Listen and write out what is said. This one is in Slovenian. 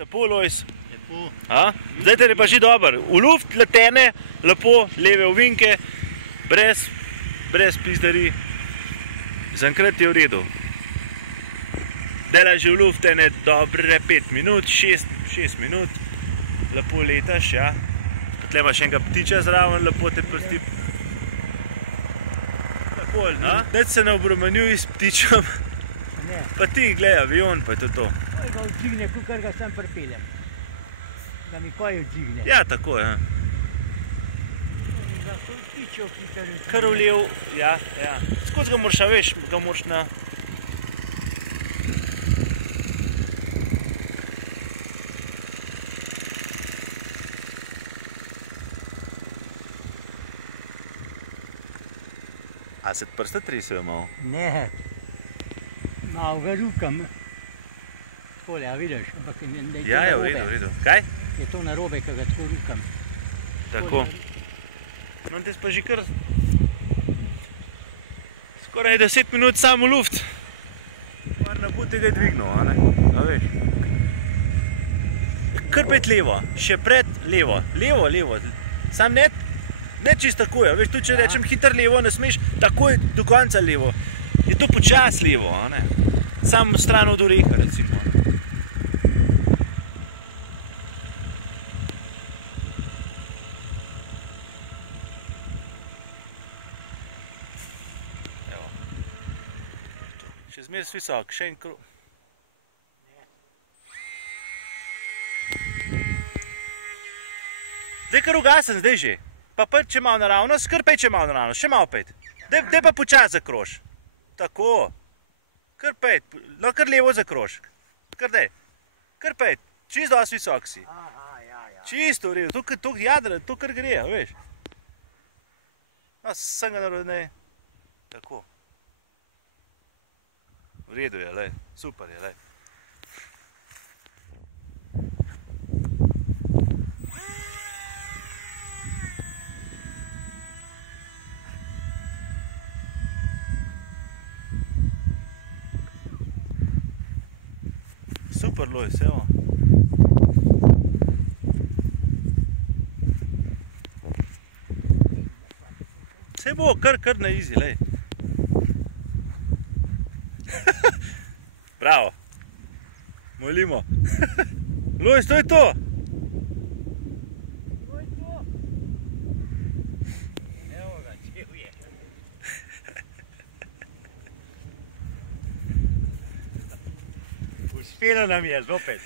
Lepo, Lojz. Lepo. Zdaj te je pa že dober. V luft letene, lepo, leve ovinke, brez pizdari. Zaenkrat je v redu. Dela že v luft ene dobre 5 minut, 6 minut. Lepo letaš, ja. Tle imaš enega ptiča zraven, lepo te prsti. Lepo, nič se ne obremenjuj s ptičem. Pa ti, gledaj, avion, pa je to to. Kaj ga odžigne, kukor ga sem pripeljem. Da mi kaj odžigne. Ja, tako, ja. Za to ptičo, ki kar vlev, ja. Skozi ga moraš, a veš, ga moraš na... A se ti prste tresejo malo? Ne. Malo ga rukam. Takole, a vidiš? Ampak je to narobe. Ja, v redu. Kaj? Je to narobe, ko ga tako rukam. Tako. No, te pa že kar... Skoraj 10 minut sam v luft. Par na put tega je dvignil, a ne? A veš? Kar pet levo, še pred levo. Levo. Sam ne čisto tako, a veš, tudi če rečem hitro levo, ne smeš takoj do konca levo. Je to počas levo, a ne? Sam stran od oreha, recimo. Evo. Še zmer visok, še en krog. Zdaj kar ugasen, zdaj že. Pa pet, če malo naravnost, kar pet, če malo naravnost, še malo pet. Daj pa počas zakrož. Tako. Kar pet, no kar levo zakrož. Kar daj. Kar pet, čisto dosti visok si. Čisto v redu, to jadra, to kar gre, veš. No, sem ga naredil, ne. Tako. V redu je, lej, super je, lej. Super, Lojz, evo. Vse bo kar na easy, lej. Bravo. Molimo. Lojz, to je to. Evo ga, čel je. Uspelo nam je, zopet.